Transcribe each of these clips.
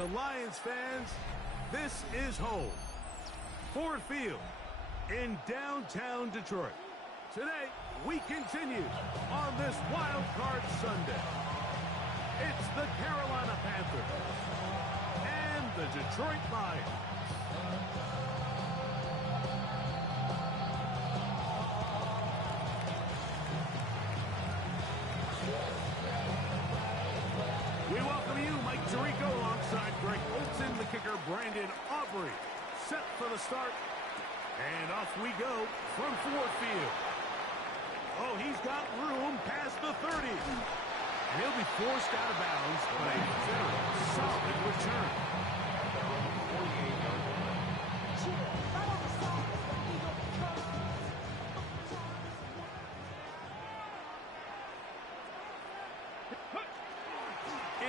To Lions fans, this is home. Ford Field in downtown Detroit. Today, we continue on this Wild Card Sunday. It's the Carolina Panthers and the Detroit Lions. We welcome you, Mike Tirico, alongside Greg Olsen, the kicker, Brandon Aubrey. Set for the start, and off we go from Ford Field. Oh, he's got room past the 30. And he'll be forced out of bounds, but a very solid return.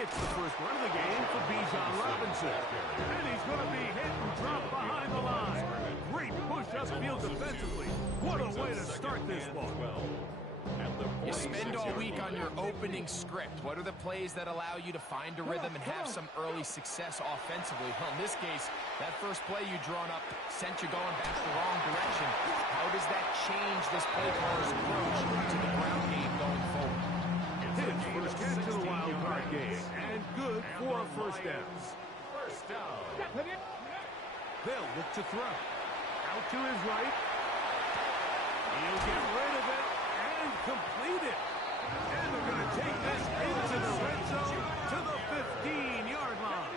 It's the first run of the game for Bijan Robinson. And he's going to be hit and dropped behind the line. Great push upfield defensively. What a way to start this one. You spend all week on your opening script. What are the plays that allow you to find a rhythm and have some early success offensively? Well, in this case, that first play you drawn up sent you going back the wrong direction. How does that change this play caller's approach to the ground game going forward? His first catch of the wild card game, and good for a first down. They'll look to throw. Out to his right. He'll get rid of it and complete it. And they're going to take this into the red zone to the 15-yard line.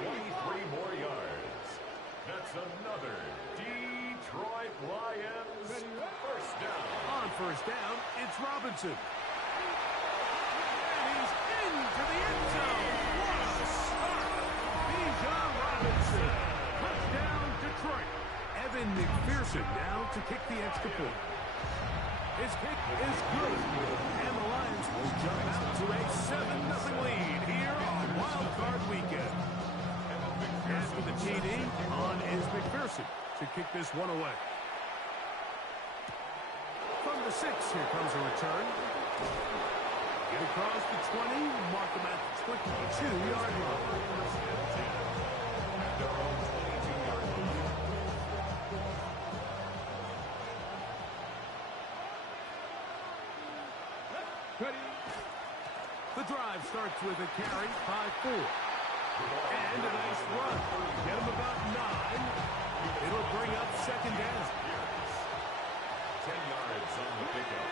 23 more yards. That's another Detroit Lions first down. On first down, it's Robinson. To the end zone. What a start. Bijan Robinson. Touchdown, Detroit. Evan McPherson now to kick the extra point. His kick is good. And the Lions will jump out to a 7-0 lead here on Wild Card Weekend. After the TD, on is McPherson to kick this one away. From the 6, here comes a return. Get across the 20, mark them at the 22-yard line. The drive starts with a carry, 5-4. And a nice run. Get him about 9. It'll bring up second down. 10 yards on the pickup.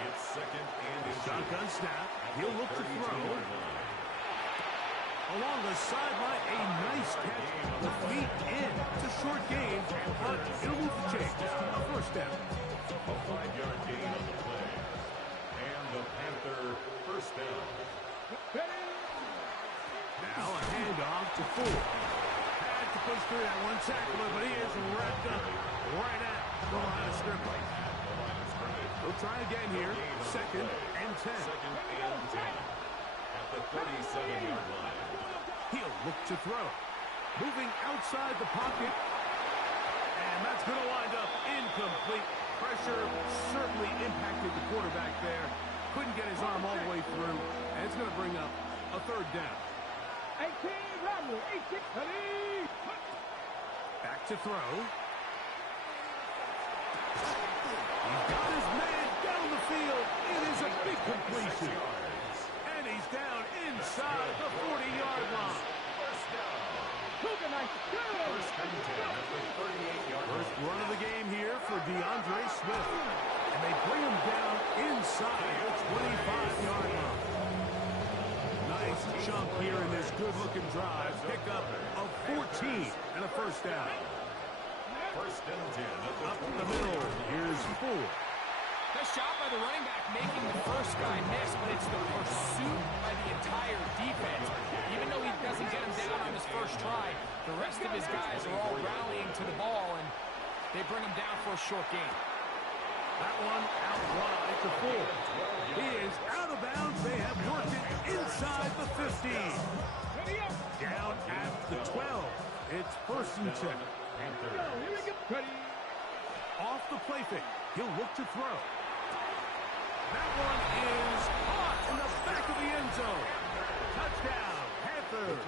It's second and shotgun snap. He'll look to throw. Along the sideline, a nice catch. The feet in. It's a short game, but it'll move the chains. A first down. A 5-yard gain on the play. And the Panther first down. Now a handoff to Ford. Had to push through that one tackler, but he is wrapped up right at the line of scrimmage. We'll try again here. Second and 10. Second and 10. At the 37-yard line. He'll look to throw. Moving outside the pocket. And that's going to wind up incomplete. Pressure certainly impacted the quarterback there. Couldn't get his arm all the way through. And it's going to bring up a third down. 18, Romney, 18, back to throw. He's got his man down the field. It is a big completion. And he's down inside the 40-yard line. First down. First and 10 at the 38-yard line. First run of the game here for DeAndre Swift. And they bring him down inside the 25-yard line. Nice chunk here in this good-looking drive. Pick up of 14 and a first down. First and 10 up the middle. Here's Ford. Nice job by the running back making the first guy miss, but it's the pursuit by the entire defense. Even though he doesn't get him down on his first try, the rest of his guys are all rallying to the ball, and they bring him down for a short gain. That one out wide to Ford. He is out of bounds. They have worked it inside the 15. Down at the 12. It's first and 10. Off the play fake. He'll look to throw. That one is caught in the back of the end zone. Touchdown, Panthers.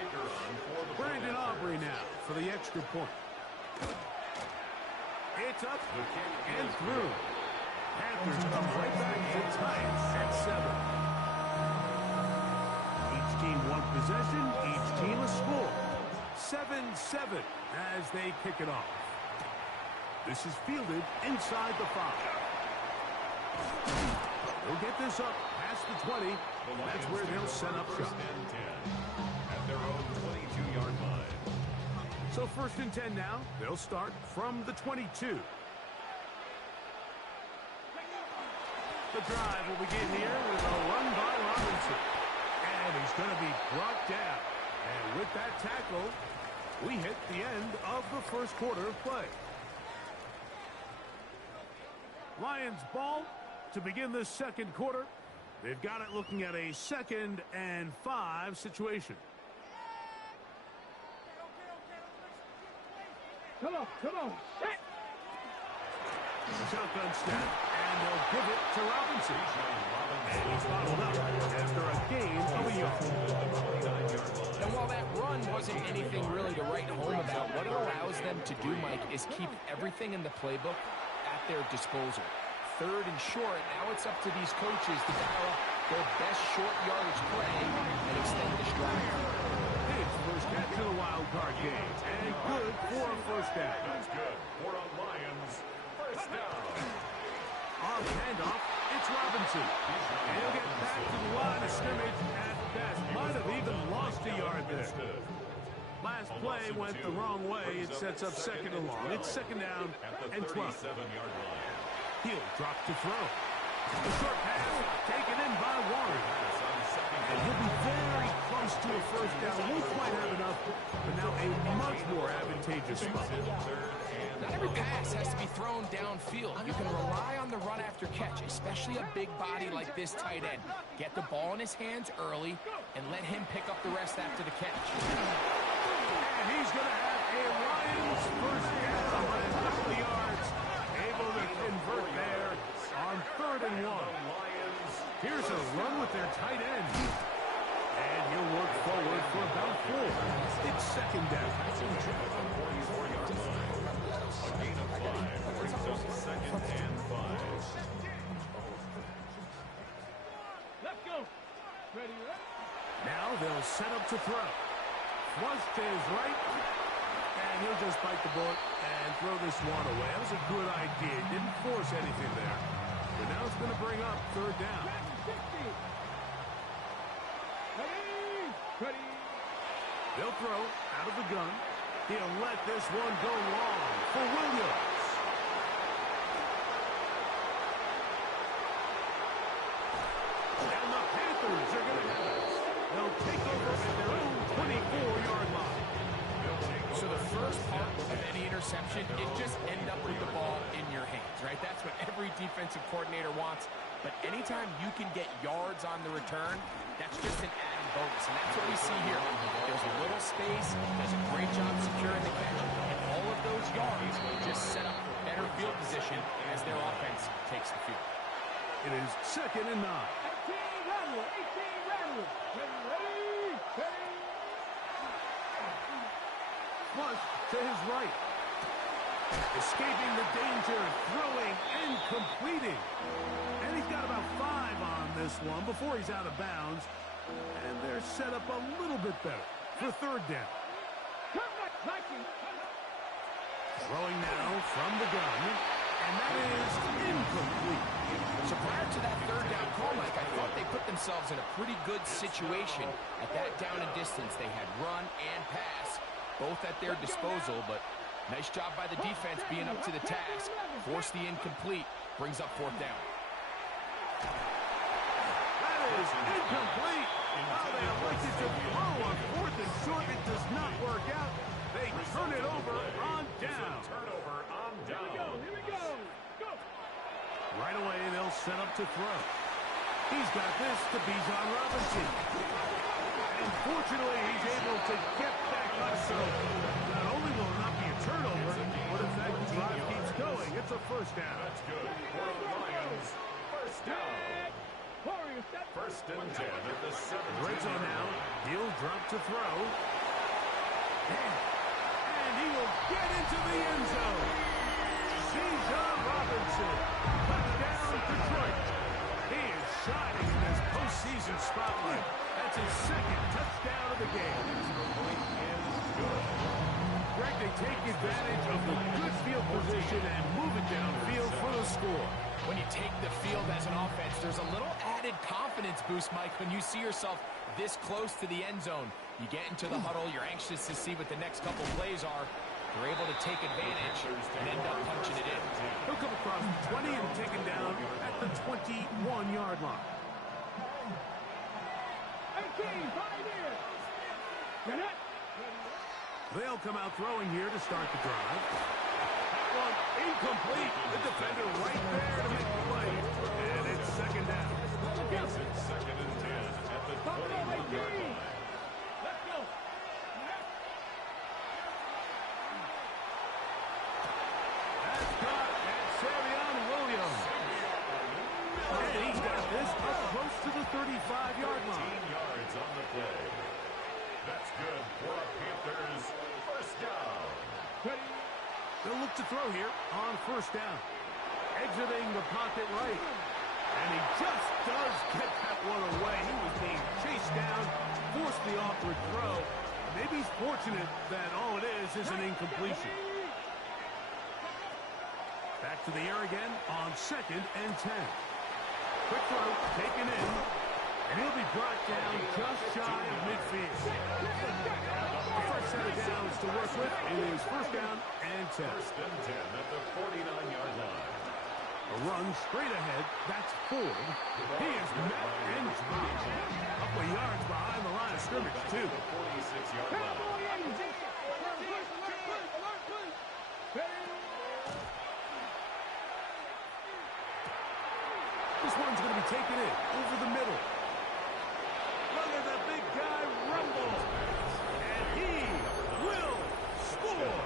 for the extra point. It's up and through. Panthers come right back to tie it at 7. Each team one possession, each team a score. 7-7 as they kick it off. This is fielded inside the 5. They'll get this up past the 20. That's where they'll set up shop. At their own 22-yard line. So 1st and 10 now. They'll start from the 22. The drive will begin here with a run by Robinson. And he's going to be brought down. And with that tackle, we hit the end of the first quarter of play. Lions ball to begin this second quarter. They've got it looking at a 2nd and 5 situation. Come on, come on. Set. Shotgun snap, and they'll give it to Robinson. And he's followed up after a gain of a yard. And while that run wasn't anything really to write home about, what it allows them to do, Mike, is keep everything in the playbook at their disposal. 3rd and short, now it's up to these coaches to dial up their best short yardage play and extend this drive. His first catch of the wild card game, and good for a first down. That's good for a Lions first down. Off handoff, it's Robinson. And he'll get back to the line of scrimmage at best. Might have even lost a yard there. Last play went the wrong way. It sets up 2nd and long. It's 2nd down and 12. 37-yard line. He'll drop to throw. The short pass taken in by Warren. And he'll be very close to a first down. Won't quite have enough, but now a much more advantageous spot. Not every pass has to be thrown downfield. You can rely on the run after catch, especially a big body like this tight end. Get the ball in his hands early and let him pick up the rest after the catch. And he's going to have a Lions first down by a couple of yards. Able to convert there on 3rd and 1. Here's a run with their tight end. And he'll work forward for about 4. It's 2nd down. A gain of 5 brings up 2nd and 5. Let's go. Ready, ready. Now they'll set up to throw. Flush to his right. And he'll just bite the bullet and throw this one away. That was a good idea. Didn't force anything there. But now it's going to bring up 3rd down. Ready. They'll throw out of the gun. He'll let this one go long for Williams. And the Panthers are going to have it. They'll take over at their own 24-yard line. So the first part of any interception is just end up with the ball in your hands, right? That's what every defensive coordinator wants. But anytime you can get yards on the return, that's just an added bonus. And that's what we see here. There's a little space, does a great job securing the catch, and all of those yards just set up for better field position as their offense takes the field. It is 2nd and 9. 18 rattle. Ready. Flush to his right. Escaping the danger, throwing and completing. And he's got about 5 on this one before he's out of bounds. And they're set up a little bit better for 3rd down. Throwing now from the gun. And that is incomplete. So prior to that 3rd down call, Mike, I thought they put themselves in a pretty good situation at that down and distance. They had run and pass, both at their disposal, but nice job by the defense being up to the task. Force the incomplete, brings up 4th down. That is incomplete. Oh, they elected to throw on 4th and short. It does not work out. They turn it over on down. Turnover on down. Here we go. Go. Right away, they'll set up to throw. He's got this to Bijan Robinson. And fortunately, he's able to get back up. So not only will it not be a turnover, but if that drive keeps going, it's a first down. That's good for the Lions. First down. Warriors, step. 1st and 10 at the 17. Red zone now. He'll drop to throw. And will get into the end zone. Bijan Robinson, touchdown Detroit. He is shining in this postseason spotlight. That's his second touchdown of the game. Greg, they take advantage of the good field position and move it downfield for the score. When you take the field as an offense, there's a little added confidence boost, Mike, when you see yourself this close to the end zone. You get into the huddle, you're anxious to see what the next couple plays are. They're able to take advantage and end up punching it in. He'll come across the 20 and taken down at the 21-yard line. 18, right here. You're not. They'll come out throwing here to start the drive. That one incomplete. The defender right there to make the play. And it's second down. It's second and 10 at the 21-yard line. Let's go. That's caught at Savion Williams. And he's got this up close to the 35-yard line. 15 yards on the play. That's good for a Panthers first down. They'll look to throw here on first down. Exiting the pocket right. And he just does get that one away. He was being chased down, forced the awkward throw. Maybe he's fortunate that all it is an incompletion. Back to the air again on second and 10. Quick throw, taken in. And he'll be brought down just shy of midfield. The first set of downs to work with. It is first down and 10. First and 10 at the 49-yard line. A run straight ahead. That's Ford. He is met and dropped. A couple of yards behind the line of scrimmage, too. 46-yard line. This one's going to be taken in over the middle. Look at that big guy rumble. And he will score.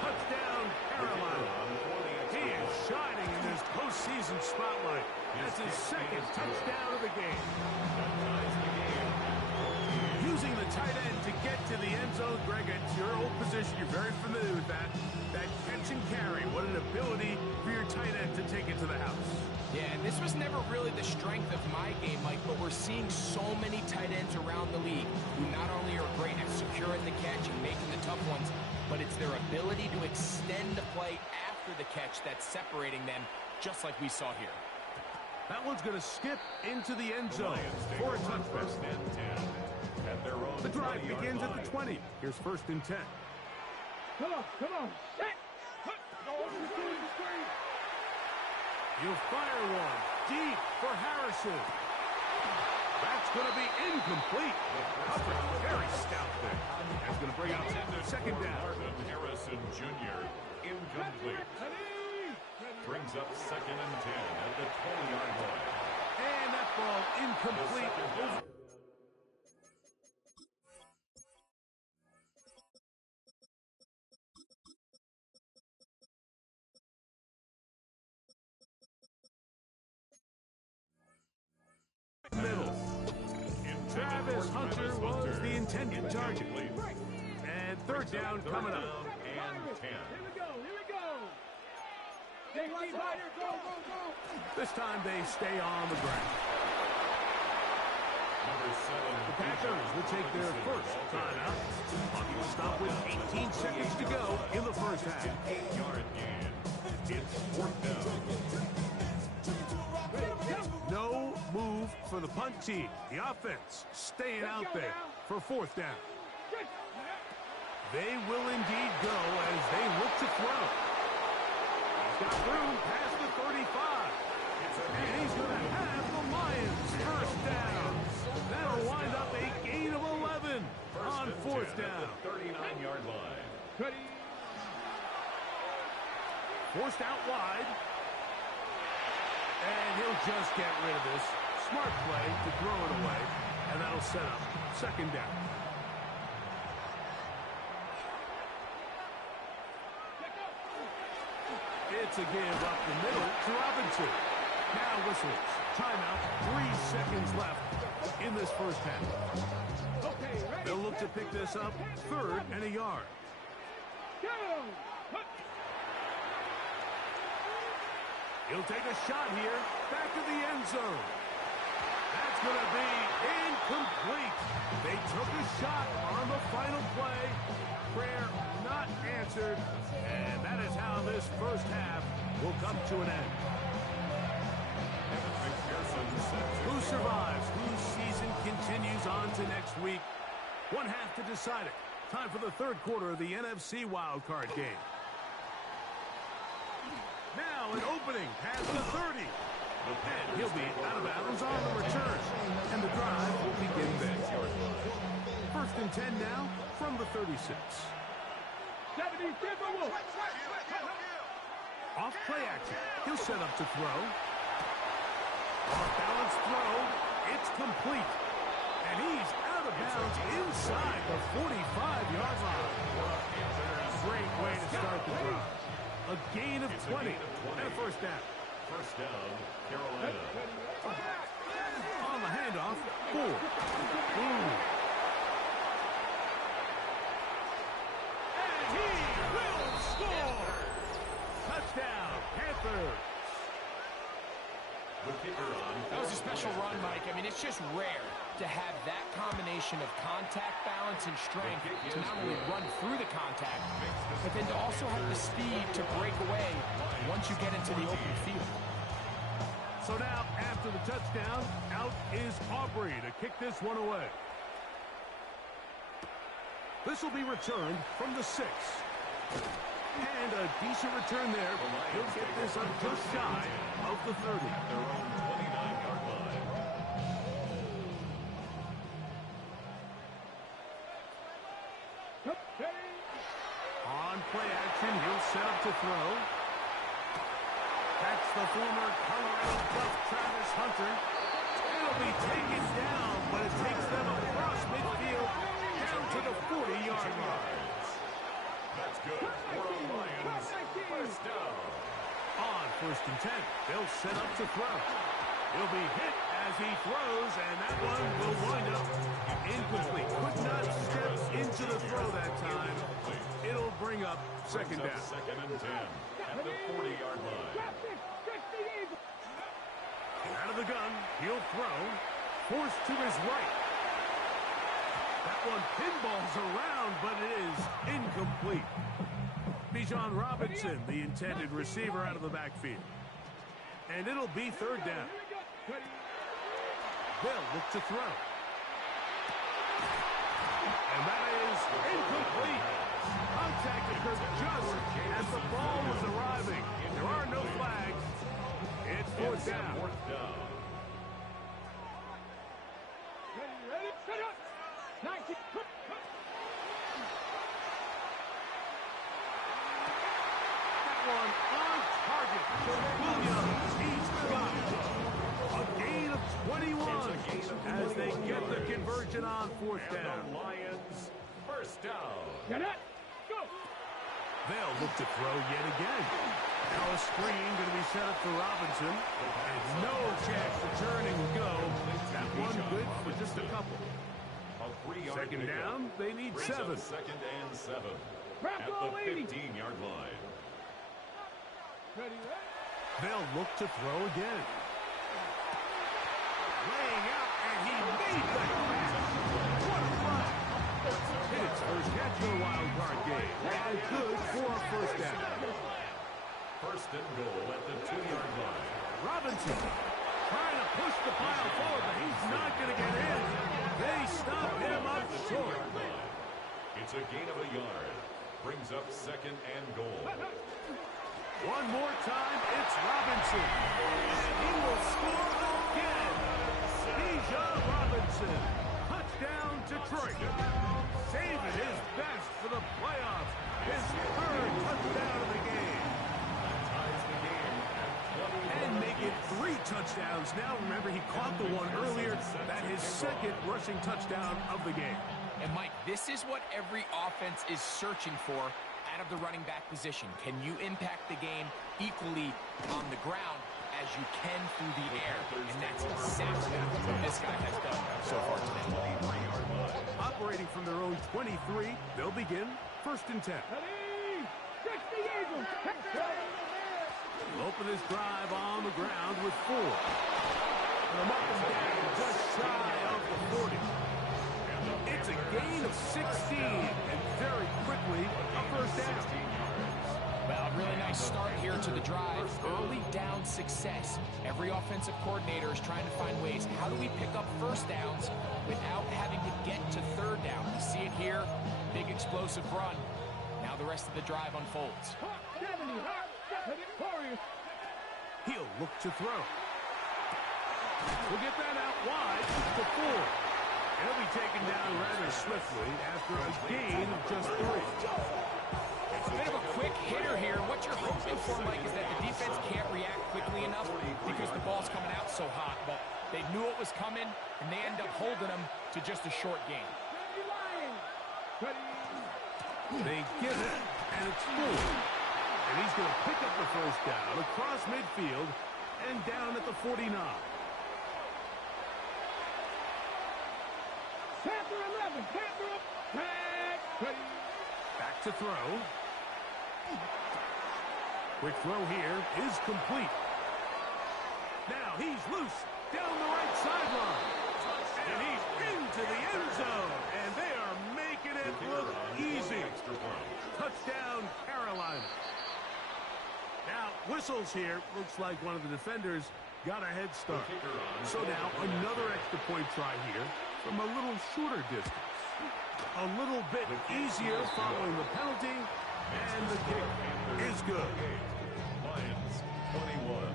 Touchdown, Carolina. He is shining in this postseason spotlight. That's his second touchdown of the game. Using the tight end to get to the end zone, Greg, it's your old position. You're very familiar with that. That catch and carry. What an ability for your tight end to take it to the house. Yeah, and this was never really the strength of my game, Mike, but we're seeing so many tight ends around the league who not only are great at securing the catch and making the tough ones, but it's their ability to extend the play after the catch that's separating them, just like we saw here. That one's going to skip into the end zone for a touchdown. The drive begins at the 20. Here's first and 10. Come on. Set. Go over the screen. You'll fire one deep for Harrison. That's going to be incomplete. Coverage very stout there. That's going to bring out second down. Marvin Harrison Jr. incomplete. Brings up second and 10 at the 20-yard line. And that ball incomplete. Middle. Travis Hunter was the intended target. And third down coming up. And 10. Here we go. Go. This time they stay on the ground. Number 7. The Packers will take their first timeout. Clock will stop with 18 seconds to go in the first half. 8-yard gain. It's fourth down. No move for the punt team. The offense staying out there for fourth down. They will indeed go as they look to throw. He's got room past the 35. And he's going to have the Lions first down. That'll wind up a gain of 11 on fourth down. 39-yard line. Forced out wide. And he'll just get rid of this. Smart play to throw it away. And that'll set up second down. It's a give up the middle to Robinson. Now whistles. Timeout. 3 seconds left in this first half. They'll look to pick this up third and a yard. He'll take a shot here. Back to the end zone. That's going to be incomplete. They took a shot on the final play. Prayer not answered. And that is how this first half will come to an end. Who survives? Whose season continues on to next week? One half to decide it. Time for the third quarter of the NFC wildcard game. Now an opening past the 30. And he'll be out of bounds on the return. And the drive will begin then. First and 10 now from the 36. Off play action. He'll set up to throw. Off balance throw. It's complete. And he's out of bounds inside the 45-yard line. Great way to start the drive. A gain of 20 and a first down. First down, Carolina. On the handoff, Ford. And he will score! Touchdown, Panthers. The kicker on. That was a special run, Mike. I mean, it's just rare to have that combination of contact balance and strength to not only run through the contact, but then to also have the speed to break away once you get into the open field. So now, after the touchdown, out is Aubrey to kick this one away. This will be returned from the 6. And a decent return there. He'll get this up just shy of the 30. Their own 29-yard line. On play action, he'll set up to throw. That's the former Colorado Buff Travis Hunter. It'll be taken down, but it takes them across midfield down to the 40-yard line. That's good for the Lions. First down. On first and 10, they'll set up to throw. He'll be hit as he throws, and that one will wind up incomplete. Could not step into the throw that time. It'll bring up second down. Second and 10 at the 40-yard line. Out of the gun, he'll throw. Forced to his right. That one pinballs around, but it is incomplete. Bijan Robinson, the intended receiver, out of the backfield. And it'll be third down. They'll look to throw. And that is incomplete. Contact occurred just as the ball was arriving. There are no flags. It's fourth down. That one on target. Williams, he's got it. A gain of 21 as they get the conversion on fourth down. The Lions, first down. They'll look to throw yet again. Now a screen going to be set up for Robinson. And no chance to turn and go. That one good for just a couple. Second down, they need 7. Second and 7 at the 15-yard line. They'll look to throw again. Laying out, and he made the catch. What a run. Hit its first catch in the wild card game. And good for a first down. First and goal at the 2-yard line. Robinson trying to push the pile forward, but he's not going to get in. They stop him up short. It's a gain of a yard. Brings up second and goal. One more time, it's Robinson. And he will score again. Bijan Robinson. Touchdown, Detroit. Saving his best for the playoffs. His third touchdown of the game. Ties the game at 20. And make it 3 touchdowns. Now, remember, he caught the one earlier. That his second rushing touchdown of the game. And, Mike, this is what every offense is searching for out of the running back position. Can you impact the game equally on the ground as you can through the air? And that's exactly what this guy has done so far today. Operating from their own 23, they'll begin first and 10. Eagle. He'll open this drive on the ground with 4. And up and down, just shy of the 40. It's a gain of 16, and very quickly, a first down. Well, a really nice start here to the drive. Early down success. Every offensive coordinator is trying to find ways. How do we pick up first downs without having to get to third down? You see it here. Big explosive run. Now the rest of the drive unfolds. He'll look to throw. We'll get that out wide to 4. He'll be taken down rather swiftly after a gain of just 3. It's a bit of a quick hitter here. What you're hoping for, Mike, is that the defense can't react quickly enough because the ball's coming out so hot. But they knew it was coming, and they end up holding them to just a short gain. They get it, and it's 4. And he's going to pick up the first down across midfield and down at the 49. Panther 11. Panther up. Back to throw. Quick throw here is complete. Now he's loose down the right sideline. And he's into the end zone. And they are making it look easy. Touchdown, Carolina. Now, whistles here. Looks like one of the defenders got a head start. So now another extra point try here from a little shorter distance. A little bit easier following the penalty, and the kick is good. Lions 21.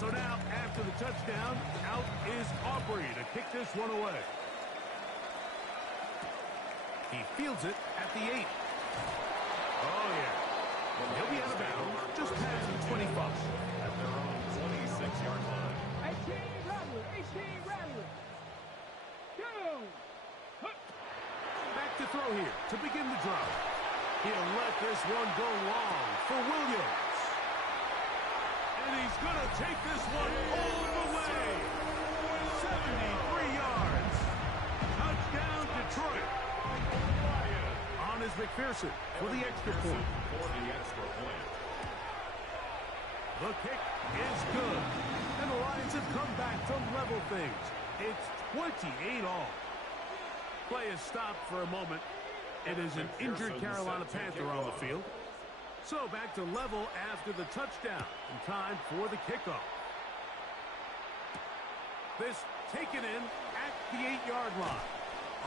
So now, after the touchdown, out is Aubrey to kick this one away. He fields it at the 8. Oh, yeah. He'll be out of bounds just past the 25. At their own 26-yard line. 18 Rattler. 18 Rattler. Go. Back to throw here to begin the drive. He'll let this one go long for Williams. And he's going to take this one all the way. 73 yards. Touchdown, Detroit. On is McPherson for the extra point. The kick is good. And the Lions have come back to level things. It's 28 all. Play is stopped for a moment. It is an injured Carolina Panther on the field. So back to level after the touchdown. And time for the kickoff. This taken in at the 8-yard line.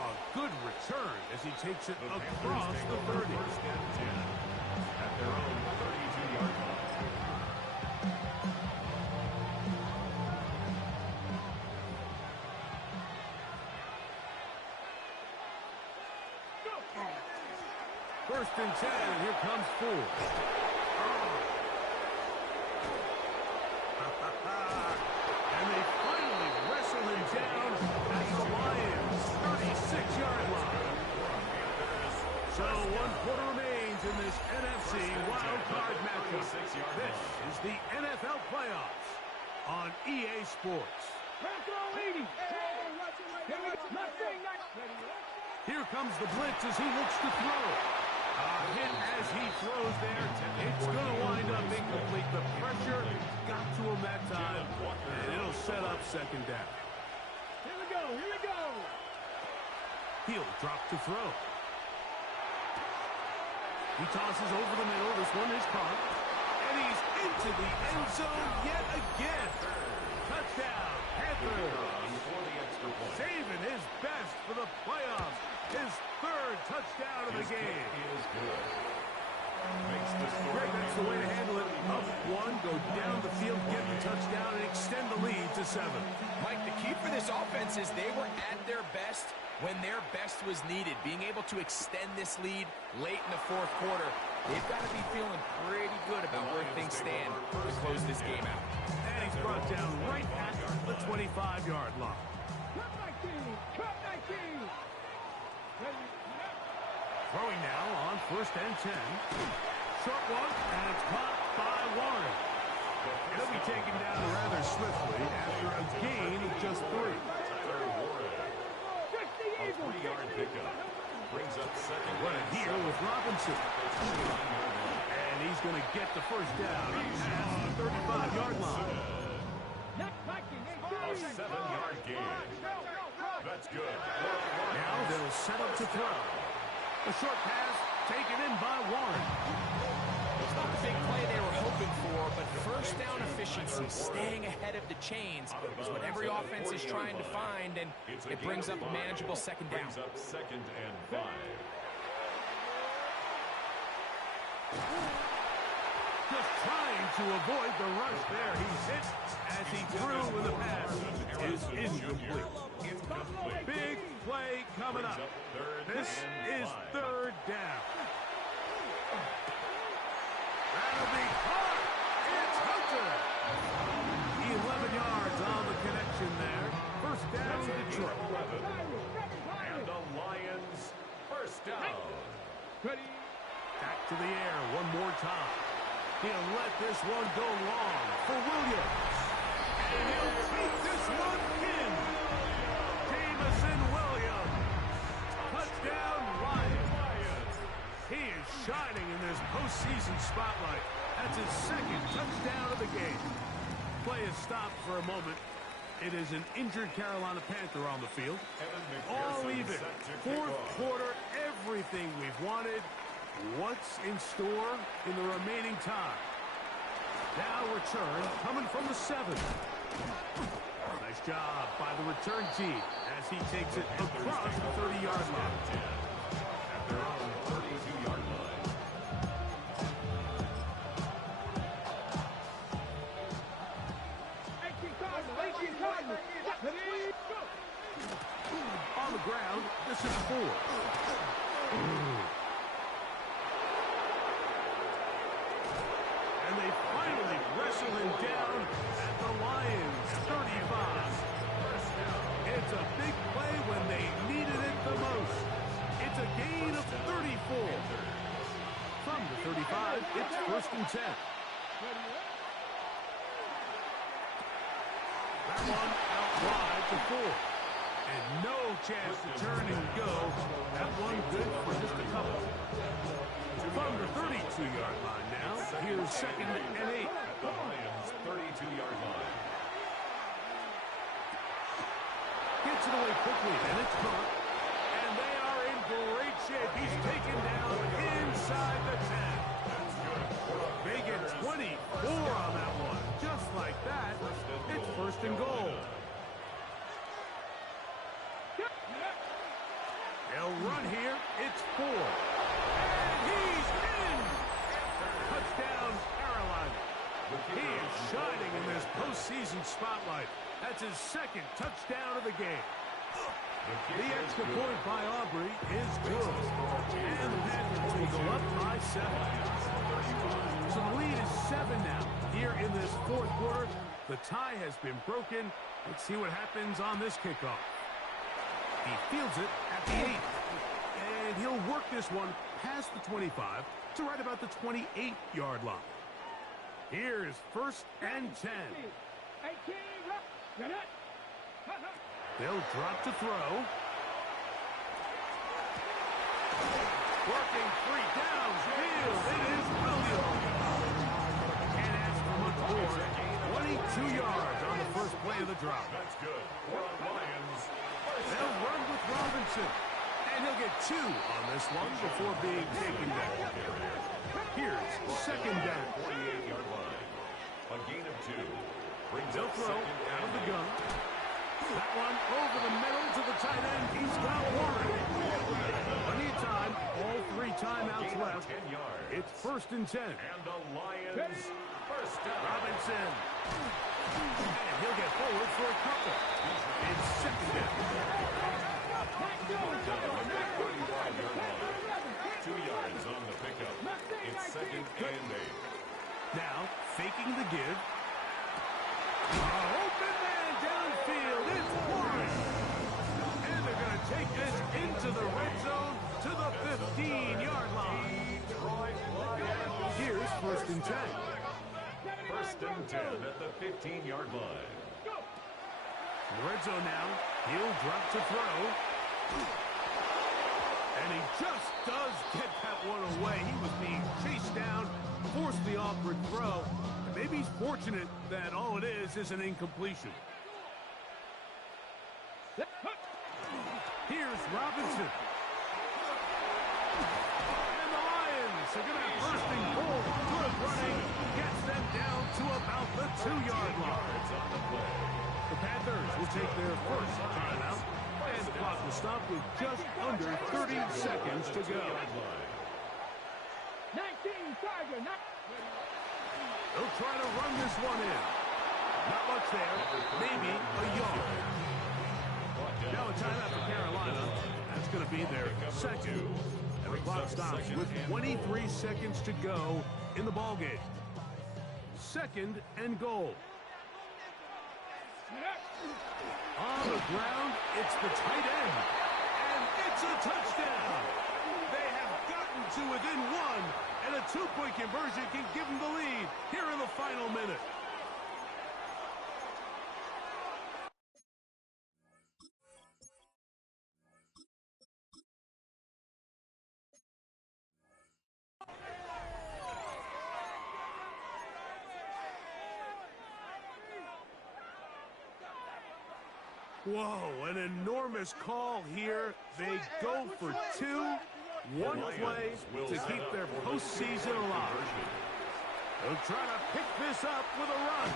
A good return as he takes it across the 30. First and 10 at their own 32-yard line. First and 10, and here comes 4. And they finally wrestle him down at the Lions' 36-yard line. So 1 quarter remains in this NFC wild card matchup. This is the NFL playoffs on EA Sports. Here comes the blitz as he looks to throw. A hit as he throws there. It's going to wind up incomplete. The pressure got to him that time, and it'll set up second down. Here we go. Here we go. He'll drop to throw. He tosses over the middle. This one is caught. And he's into the end zone yet again. Touchdown, Panthers. Saving his best for the playoffs. His 3rd touchdown of the game. Greg, that's the way to handle it. Up 1, go down the field, get the touchdown, and extend the lead to 7. Mike, the key for this offense is they were at their best when their best was needed. Being able to extend this lead late in the 4th quarter, they've got to be feeling pretty good about where things stand to close this game out. And he's brought down right at the 25-yard line. Cut 19. Cut 19. Throwing now on 1st and 10. Short one, and it's caught by Warren. He'll be taken down rather swiftly after a gain of just 3. A 3-yard pickup. Brings up second. Running here with Robinson. And he's going to get the first down past the 35-yard line. A 7-yard gain. That's good. Now they'll set up to throw. A short pass taken in by Warren. It's not the big play they were hoping for, but first down efficiency, staying ahead of the chains, is what every offense is trying to find, and it brings up a manageable second down. Brings up 2nd and 5. Just trying to avoid the rush there. He's hit as he threw in the pass. Is incomplete. Big play coming up. This is 3rd down. That'll be caught. It's Hunter. 11 yards on the connection there. First down to Detroit. And the Lions first down. Back to the air one more time. He'll let this one go long for Williams. And he'll take this one in. Jameson Williams. Touchdown Lions. He is shining in this postseason spotlight. That's his 2nd touchdown of the game. Play is stopped for a moment. It is an injured Carolina Panther on the field. All even. 4th quarter, everything we've wanted. What's in store in the remaining time? Now return coming from the 7. Nice job by the return team as he takes it across the 30-yard line. At their own 32-yard line. On the ground, this is 4. And they finally wrestle him down at the Lions' 35. It's a big play when they needed it the most. It's a gain of 34. From the 35, it's 1st and 10. That one out wide to 4. And no chance to turn and go. That one good for just a couple. From the 32-yard line now, here's 2nd and 8. At the Lions' 32-yard line. Gets it away quickly, and it's caught. And they are in great shape. He's taken down inside the 10. They get 24 on that one. Just like that, it's 1st and goal. They'll run here. It's 4. And he's in! Touchdown, Carolina. He is shining in this postseason spotlight. That's his 2nd touchdown of the game. The extra point by Aubrey is good. And the Panthers will go up by 7. So the lead is 7 now. Here in this 4th quarter, the tie has been broken. Let's see what happens on this kickoff. He fields it at the 8. And he'll work this one past the 25 to right about the 28-yard line. Here's 1st and 10. They'll drop to throw. Working 3 downfield. It is Williams. Can't ask for much more. 22 yards on the first play of the drop. That's good. For the Lions. They'll run with Robinson. And he'll get 2 on this one before being taken down. Here's 2nd down. 48-yard line. A gain of 2. Brings They'll up throw 2nd out of the and gun. That one over the middle to the tight end. He's got Warren. Plenty of time. All 3 timeouts left. 10 yards. It's 1st and 10. And the Lions first down. Robinson. And he'll get forward for a couple. It's 2nd down. 2 yards on the pickup. It's 2nd and 8. Now, faking the give. Open man downfield. It's Warren. And they're going to take this into the red zone to the 15-yard line. Here's 1st and 10. 1st and 10 at the 15-yard line. Red zone now. He'll drop to throw. And he one away. He was being chased down, forced the awkward throw. And maybe he's fortunate that all it is an incompletion. Here's Robinson. And the Lions are going to have first and goal. Good running. Gets them down to about the 2-yard line. The Panthers will take their first timeout. And the clock will stop with just under 30 seconds to go. 19 Tiger. They'll try to run this one in. Not much there. Maybe a yard. Now a timeout for Carolina. That's going to be their second. And the clock stops with 23 seconds to go in the ballgame. Second and goal. On the ground, it's the tight end. And it's a touchdown. They have gotten to within one. And a 2-point conversion can give them the lead here in the final minute. Whoa, an enormous call here. They go for two. One play to keep their postseason alive. They'll try to pick this up with a run.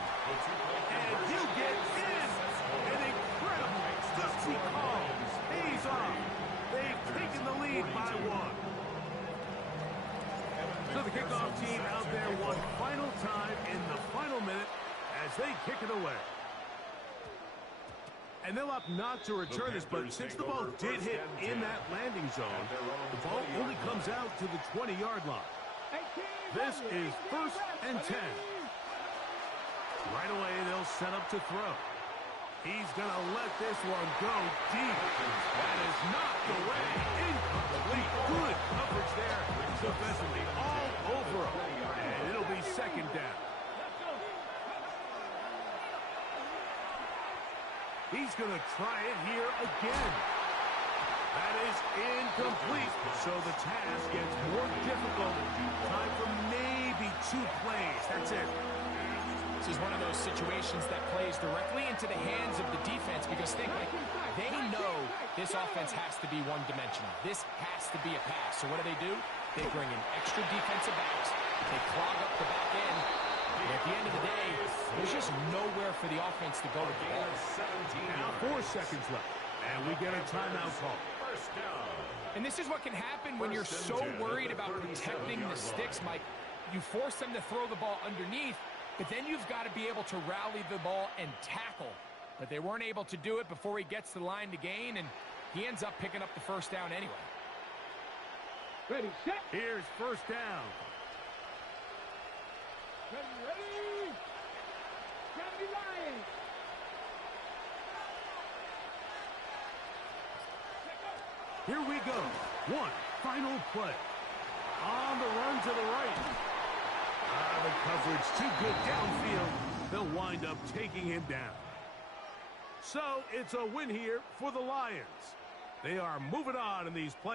And you get in. An incredible gutsy call. Pays off. They've taken the lead by one. So the kickoff team out there one final time in the final minute as they kick it away. And they'll opt not to return this, but since the ball did hit in that landing zone, the ball only comes out to the 20-yard line. This is first and 10. Right away, they'll set up to throw. He's going to let this one go deep. That is knocked away. Incomplete. Good coverage there. Defensively all over him. And it'll be second down. He's going to try it here again. That is incomplete. So the task gets more difficult. Time for maybe 2 plays. That's it. This is one of those situations that plays directly into the hands of the defense because think, like, they know this offense has to be one-dimensional. This has to be a pass. So what do? They bring in extra defensive backs. They clog up the back end. And at the end of the day, there's just nowhere for the offense to go to the ball. Now 4 seconds left. And we get a timeout call. And this is what can happen when you're so worried about protecting the sticks, Mike. You force them to throw the ball underneath, but then you've got to be able to rally the ball and tackle. But they weren't able to do it before he gets to the line to gain, and he ends up picking up the first down anyway. Ready, set. Here's first down. Ready. Ready, Lions. Here we go. One final play. On the run to the right. The coverage too good downfield. They'll wind up taking him down. So it's a win here for the Lions. They are moving on in these plays.